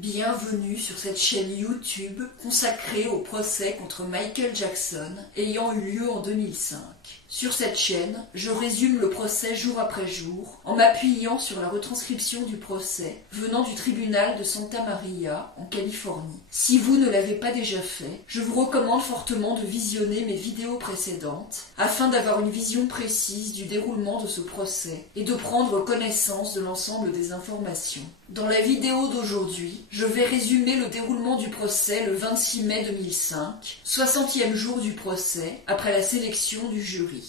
Bienvenue sur cette chaîne YouTube consacrée au procès contre Michael Jackson ayant eu lieu en 2005. Sur cette chaîne, je résume le procès jour après jour en m'appuyant sur la retranscription du procès venant du tribunal de Santa Maria en Californie. Si vous ne l'avez pas déjà fait, je vous recommande fortement de visionner mes vidéos précédentes afin d'avoir une vision précise du déroulement de ce procès et de prendre connaissance de l'ensemble des informations. Dans la vidéo d'aujourd'hui, je vais résumer le déroulement du procès le 26 mai 2005, 60e jour du procès, après la sélection du jury.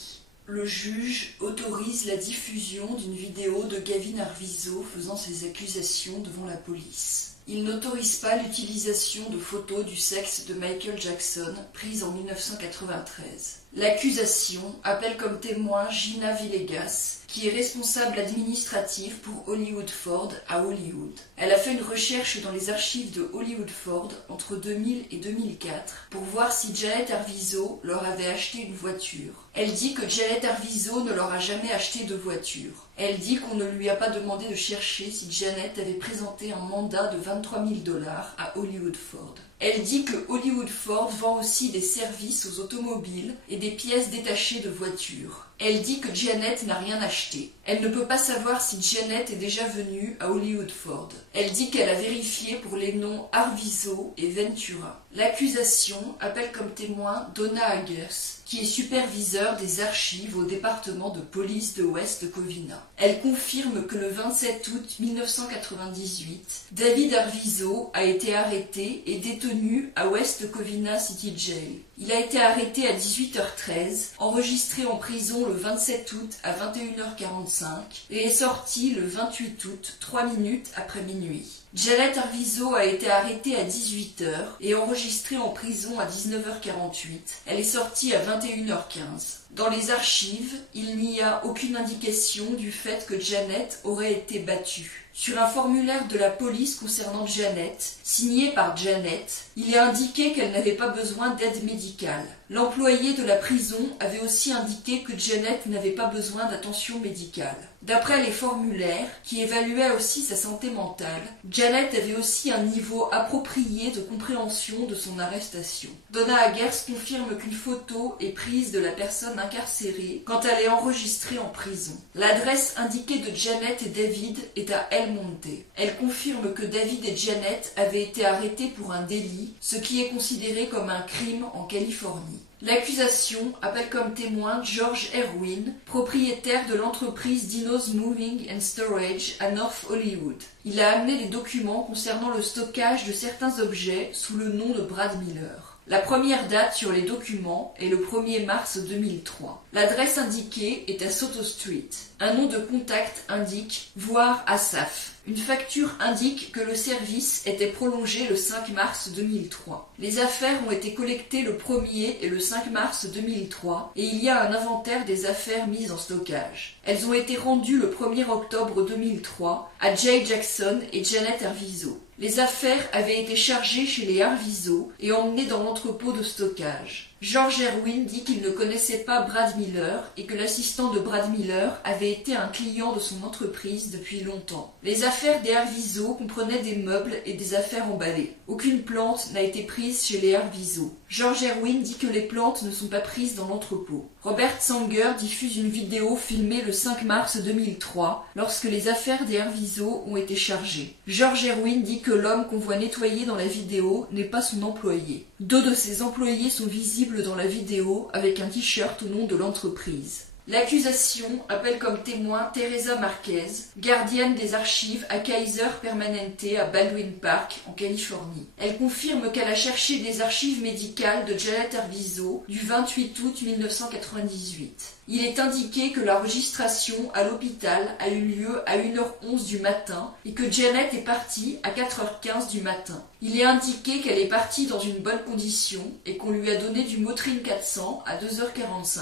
Le juge autorise la diffusion d'une vidéo de Gavin Arvizo faisant ses accusations devant la police. Il n'autorise pas l'utilisation de photos du sexe de Michael Jackson prises en 1993. L'accusation appelle comme témoin Gina Villegas, qui est responsable administrative pour Hollywood Ford à Hollywood. Elle a fait une recherche dans les archives de Hollywood Ford entre 2000 et 2004 pour voir si Janet Arvizo leur avait acheté une voiture. Elle dit que Janet Arvizo ne leur a jamais acheté de voiture. Elle dit qu'on ne lui a pas demandé de chercher si Janet avait présenté un mandat de 23 000 $ à Hollywood Ford. Elle dit que Hollywood Ford vend aussi des services aux automobiles et des pièces détachées de voitures. Elle dit que Janet n'a rien acheté. Elle ne peut pas savoir si Janet est déjà venue à Hollywood Ford. Elle dit qu'elle a vérifié pour les noms Arvizo et Ventura. L'accusation appelle comme témoin Donna Agers, qui est superviseur des archives au département de police de West Covina. Elle confirme que le 27 août 1998, David Arvizo a été arrêté et détenu à West Covina City Jail. Il a été arrêté à 18h13, enregistré en prison le 27 août à 21h45 et est sorti le 28 août, 3 minutes après minuit. Janet Arvizo a été arrêtée à 18h et enregistrée en prison à 19h48. Elle est sortie à 21h15. Dans les archives, il n'y a aucune indication du fait que Janet aurait été battue. Sur un formulaire de la police concernant Janet, signé par Janet, il est indiqué qu'elle n'avait pas besoin d'aide médicale. L'employé de la prison avait aussi indiqué que Janet n'avait pas besoin d'attention médicale. D'après les formulaires, qui évaluaient aussi sa santé mentale, Janet avait aussi un niveau approprié de compréhension de son arrestation. Donna Agers confirme qu'une photo est prise de la personne incarcérée quand elle est enregistrée en prison. L'adresse indiquée de Janet et David est à El Monte. Elle confirme que David et Janet avaient été arrêtés pour un délit, ce qui est considéré comme un crime en Californie. L'accusation appelle comme témoin George Erwin, propriétaire de l'entreprise Dino's Moving and Storage à North Hollywood. Il a amené des documents concernant le stockage de certains objets sous le nom de Brad Miller. La première date sur les documents est le 1er mars 2003. L'adresse indiquée est à Soto Street. Un nom de contact indique « Voir Asaf ». Une facture indique que le service était prolongé le 5 mars 2003. Les affaires ont été collectées le 1er et le 5 mars 2003 et il y a un inventaire des affaires mises en stockage. Elles ont été rendues le 1er octobre 2003 à Jay Jackson et Janet Arvizo. Les affaires avaient été chargées chez les Arvizo et emmenées dans l'entrepôt de stockage. George Erwin dit qu'il ne connaissait pas Brad Miller et que l'assistant de Brad Miller avait été un client de son entreprise depuis longtemps. Les affaires des Arvizo comprenaient des meubles et des affaires emballées. Aucune plante n'a été prise chez les Arvizo. George Erwin dit que les plantes ne sont pas prises dans l'entrepôt. Robert Sanger diffuse une vidéo filmée le 5 mars 2003 lorsque les affaires des Arvizo ont été chargées. George Erwin dit que l'homme qu'on voit nettoyer dans la vidéo n'est pas son employé. 2 de ses employés sont visibles dans la vidéo avec un t-shirt au nom de l'entreprise. L'accusation appelle comme témoin Teresa Marquez, gardienne des archives à Kaiser Permanente à Baldwin Park, en Californie. Elle confirme qu'elle a cherché des archives médicales de Janet Arvizo du 28 août 1998. Il est indiqué que l'enregistration à l'hôpital a eu lieu à 1h11 du matin et que Janet est partie à 4h15 du matin. Il est indiqué qu'elle est partie dans une bonne condition et qu'on lui a donné du Motrin 400 à 2h45.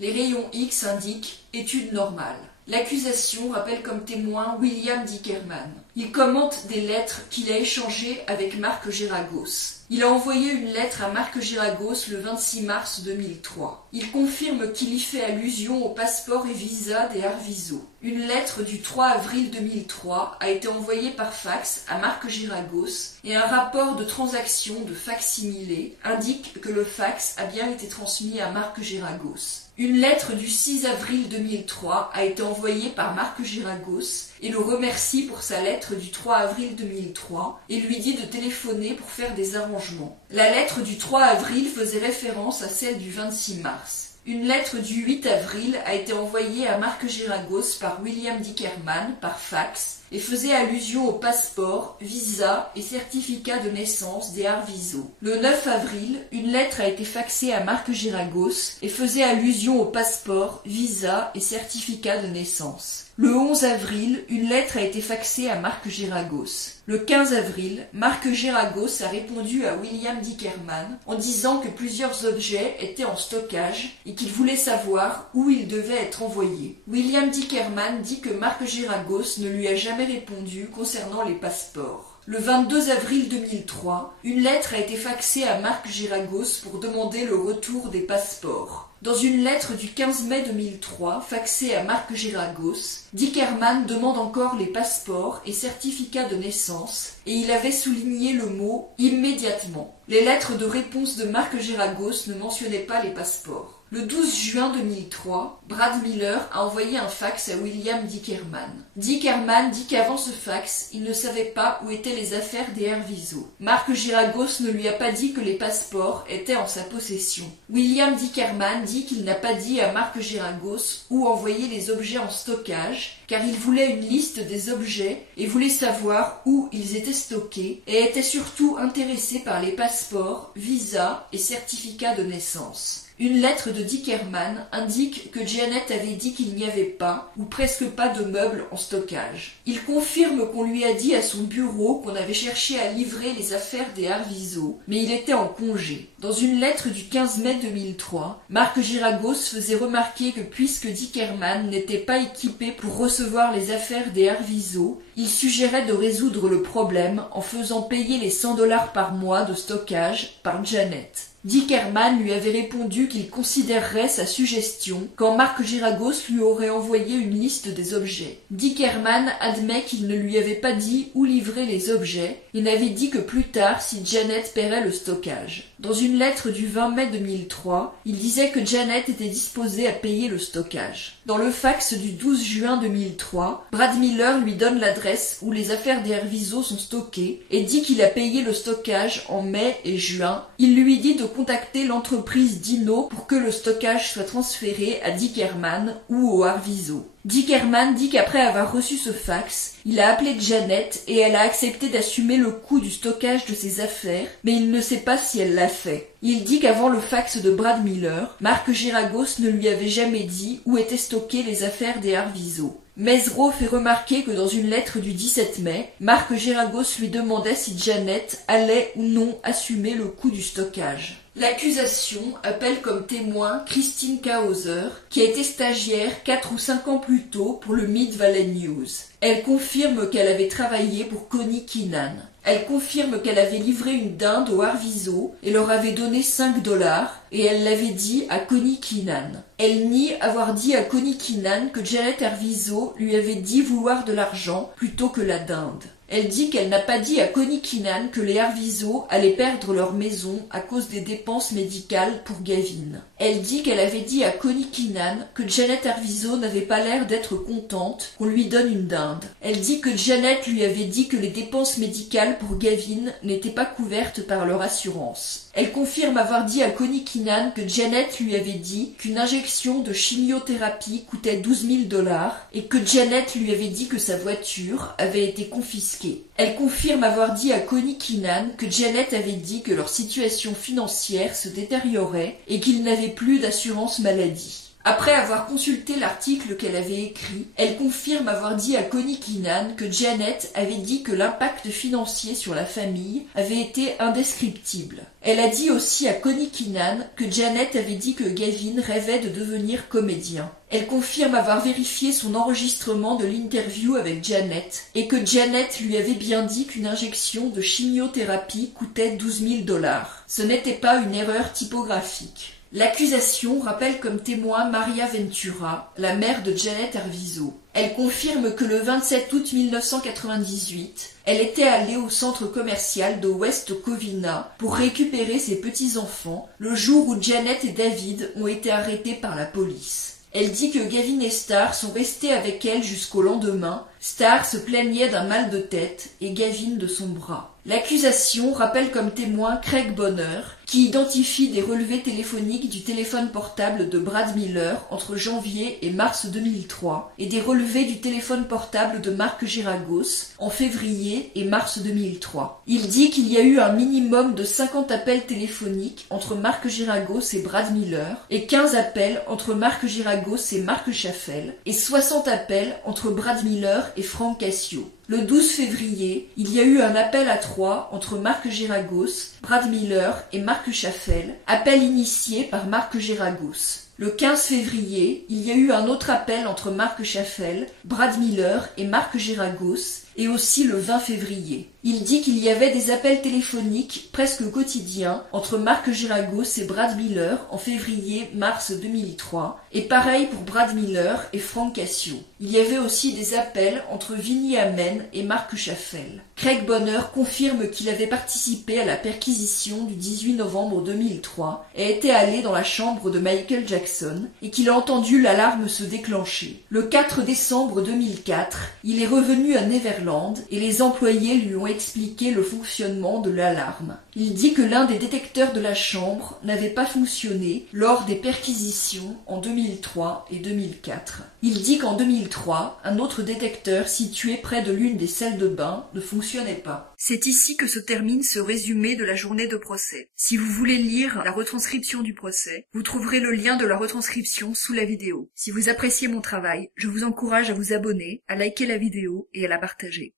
Les rayons X indiquent « étude normale ». L'accusation rappelle comme témoin William Dickerman. Il commente des lettres qu'il a échangées avec Marc Geragos. Il a envoyé une lettre à Marc Geragos le 26 mars 2003. Il confirme qu'il y fait allusion au passeport et visa des Arvizo. Une lettre du 3 avril 2003 a été envoyée par fax à Marc Geragos et un rapport de transaction de facsimilé indique que le fax a bien été transmis à Marc Geragos. Une lettre du 6 avril 2003 a été envoyée par Marc Geragos et le remercie pour sa lettre du 3 avril 2003 et lui dit de téléphoner pour faire des arrangements. La lettre du 3 avril faisait référence à celle du 26 mars. Une lettre du 8 avril a été envoyée à Marc Geragos par William Dickerman par fax et faisait allusion au passeport, visa et certificat de naissance des Arvizo. Le 9 avril, une lettre a été faxée à Marc Geragos et faisait allusion au passeport, visa et certificat de naissance. Le 11 avril, une lettre a été faxée à Marc Geragos. Le 15 avril, Marc Geragos a répondu à William Dickerman en disant que plusieurs objets étaient en stockage et qu'il voulait savoir où ils devaient être envoyés. William Dickerman dit que Marc Geragos ne lui a jamais répondu concernant les passeports. Le 22 avril 2003, une lettre a été faxée à Marc Geragos pour demander le retour des passeports. Dans une lettre du 15 mai 2003, faxée à Marc Geragos, Dickerman demande encore les passeports et certificats de naissance et il avait souligné le mot « immédiatement ». Les lettres de réponse de Marc Geragos ne mentionnaient pas les passeports. Le 12 juin 2003, Brad Miller a envoyé un fax à William Dickerman. Dickerman dit qu'avant ce fax, il ne savait pas où étaient les affaires des Arvizo. Marc Geragos ne lui a pas dit que les passeports étaient en sa possession. William Dickerman dit qu'il n'a pas dit à Marc Geragos où envoyer les objets en stockage, car il voulait une liste des objets et voulait savoir où ils étaient stockés et était surtout intéressé par les passeports, visas et certificats de naissance. Une lettre de Dickerman indique que Janet avait dit qu'il n'y avait pas, ou presque pas de meubles en stockage. Il confirme qu'on lui a dit à son bureau qu'on avait cherché à livrer les affaires des Arvizo, mais il était en congé. Dans une lettre du 15 mai 2003, Marc Geragos faisait remarquer que puisque Dickerman n'était pas équipé pour recevoir les affaires des Arvizo, il suggérait de résoudre le problème en faisant payer les $100 par mois de stockage par Janet. Dickerman lui avait répondu qu'il considérerait sa suggestion quand Marc Geragos lui aurait envoyé une liste des objets. Dickerman admet qu'il ne lui avait pas dit où livrer les objets et n'avait dit que plus tard si Janet paierait le stockage. Dans une lettre du 20 mai 2003, il disait que Janet était disposée à payer le stockage. Dans le fax du 12 juin 2003, Brad Miller lui donne l'adresse où les affaires des Arvizo sont stockées et dit qu'il a payé le stockage en mai et juin. Il lui dit de contacter l'entreprise Dino pour que le stockage soit transféré à Dickerman ou au Arvizo. Dickerman dit qu'après avoir reçu ce fax, il a appelé Janet et elle a accepté d'assumer le coût du stockage de ses affaires, mais il ne sait pas si elle l'a fait. Il dit qu'avant le fax de Brad Miller, Marc Geragos ne lui avait jamais dit où étaient stockées les affaires des Arvizo. Mesereau fait remarquer que dans une lettre du 17 mai, Marc Geragos lui demandait si Janet allait ou non assumer le coût du stockage. L'accusation appelle comme témoin Christine Kauser, qui a été stagiaire 4 ou 5 ans plus tôt pour le Mid Valley News. Elle confirme qu'elle avait travaillé pour Connie Keenan. Elle confirme qu'elle avait livré une dinde aux Arvizo et leur avait donné $5 et elle l'avait dit à Connie Keenan. Elle nie avoir dit à Connie Keenan que Janet Arvizo lui avait dit vouloir de l'argent plutôt que la dinde. Elle dit qu'elle n'a pas dit à Connie Keenan que les Arvizo allaient perdre leur maison à cause des dépenses médicales pour Gavin. Elle dit qu'elle avait dit à Connie Keenan que Janet Arvizo n'avait pas l'air d'être contente qu'on lui donne une dinde. Elle dit que Janet lui avait dit que les dépenses médicales pour Gavin n'étaient pas couvertes par leur assurance. Elle confirme avoir dit à Connie Keenan que Janet lui avait dit qu'une injection de chimiothérapie coûtait $12,000 et que Janet lui avait dit que sa voiture avait été confisquée. Elle confirme avoir dit à Connie Keenan que Janet avait dit que leur situation financière se détériorait et qu'ils n'avaient plus d'assurance maladie. Après avoir consulté l'article qu'elle avait écrit, elle confirme avoir dit à Connie Keenan que Janet avait dit que l'impact financier sur la famille avait été indescriptible. Elle a dit aussi à Connie Keenan que Janet avait dit que Gavin rêvait de devenir comédien. Elle confirme avoir vérifié son enregistrement de l'interview avec Janet et que Janet lui avait bien dit qu'une injection de chimiothérapie coûtait 12 000 $. Ce n'était pas une erreur typographique. L'accusation rappelle comme témoin Maria Ventura, la mère de Janet Arvizo. Elle confirme que le 27 août 1998, elle était allée au centre commercial de West Covina pour récupérer ses petits-enfants le jour où Janet et David ont été arrêtés par la police. Elle dit que Gavin et Star sont restés avec elle jusqu'au lendemain. Star se plaignait d'un mal de tête et Gavin de son bras. L'accusation rappelle comme témoin Craig Bonner, qui identifie des relevés téléphoniques du téléphone portable de Brad Miller entre janvier et mars 2003 et des relevés du téléphone portable de Mark Geragos en février et mars 2003. Il dit qu'il y a eu un minimum de 50 appels téléphoniques entre Mark Geragos et Brad Miller et 15 appels entre Mark Geragos et Mark Schaffel et 60 appels entre Brad Miller et Frank Cassio. Le 12 février, il y a eu un appel à 3 entre Mark Geragos, Brad Miller et Mark Schaffel, appel initié par Mark Geragos. Le 15 février, il y a eu un autre appel entre Mark Schaffel, Brad Miller et Mark Geragos, et aussi le 20 février. Il dit qu'il y avait des appels téléphoniques presque quotidiens entre Mark Geragos et Brad Miller en février-mars 2003, et pareil pour Brad Miller et Frank Cassio. Il y avait aussi des appels entre Vinnie Amen et Mark Schaffel. Craig Bonner confirme qu'il avait participé à la perquisition du 18 novembre 2003 et était allé dans la chambre de Michael Jackson et qu'il a entendu l'alarme se déclencher. Le 4 décembre 2004, il est revenu à Neverland et les employés lui ont expliqué le fonctionnement de l'alarme. Il dit que l'un des détecteurs de la chambre n'avait pas fonctionné lors des perquisitions en 2003 et 2004. Il dit qu'en 2003, un autre détecteur situé près de l'une des salles de bain ne fonctionnait pas. C'est ici que se termine ce résumé de la journée de procès. Si vous voulez lire la retranscription du procès, vous trouverez le lien de la retranscription sous la vidéo. Si vous appréciez mon travail, je vous encourage à vous abonner, à liker la vidéo et à la partager.